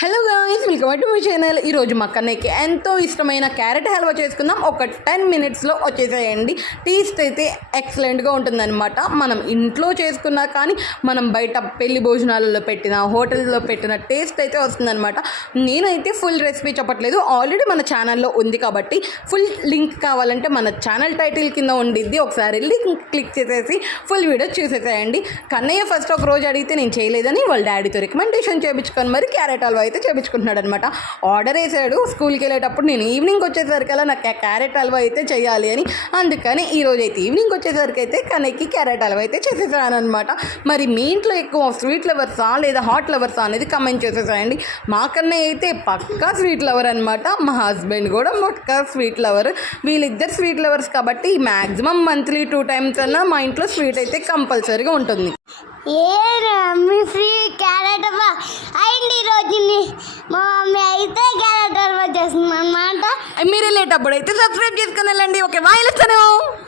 Hello guys, welcome to my channel. ఈరోజు మా కన్నయ్యకి ఎంతో ఇష్టమైన క్యారెట్ హల్వా చేసుకుందాం. ఒక 10 minutesలో వచ్చేసేయండి. టేస్ట్ అయితే ఎక్సలెంట్గా ఉంటుందన్నమాట. మనం ఇంట్లో చేసుకున్నా కానీ మనం బయట పెళ్లి భోజనాలలో పెట్టిన హోటల్లో పెట్టిన టేస్ట్ అయితే వస్తుందన్నమాట. నేనైతే ఫుల్ రెసిపీ చెప్పట్లేదు, ఆల్రెడీ మన ఛానల్లో ఉంది కాబట్టి ఫుల్ లింక్ కావాలంటే మన ఛానల్ టైటిల్ కింద ఉండిద్ది. ఒకసారి లింక్ క్లిక్ చేసేసి ఫుల్ వీడియో చూసేసేయండి. కన్నయ్య ఫస్ట్ ఒక రోజు అడిగితే నేను చేయలేదని వాళ్ళ డాడీతో రికమెండేషన్ చేయించుకొని మరి క్యారెట్ హల్వా అయితే చేయించుకుంటున్నాడు అనమాట. ఆర్డర్ వేసాడు. స్కూల్కి వెళ్ళేటప్పుడు నేను ఈవినింగ్ వచ్చేసరికల్లా నాకు క్యారెట్ హల్వా అయితే చేయాలి అని. అందుకని ఈరోజు అయితే ఈవినింగ్ వచ్చేసరికి అయితే కన్నయ్యకి క్యారెట్ హల్వా అయితే చేసేసాను అనమాట. మరి మీ ఇంట్లో ఎక్కువ స్వీట్ లవర్సా లేదా హాట్ లవర్సా అనేది కమెంట్ చేసేసాయండి. మా కన్నయ్య అయితే పక్కా స్వీట్ లవర్ అనమాట. మా హస్బెండ్ కూడా పక్కా స్వీట్ లవర్. వీళ్ళిద్దరు స్వీట్ లవర్స్ కాబట్టి మ్యాక్సిమం మంత్లీ 2 times అన్నా మా ఇంట్లో స్వీట్ అయితే కంపల్సరీగా ఉంటుంది. మీ ఫ్రీ క్యారెట్ హల్వా అయింది. ఈరోజు మా మమ్మీ అయితే క్యారెట్ హల్వా చేస్తుంది అన్నమాట. మీరు వెళ్ళేటప్పుడు అయితే సబ్స్క్రైబ్ చేసుకుని వెళ్ళండి. Okay, bye.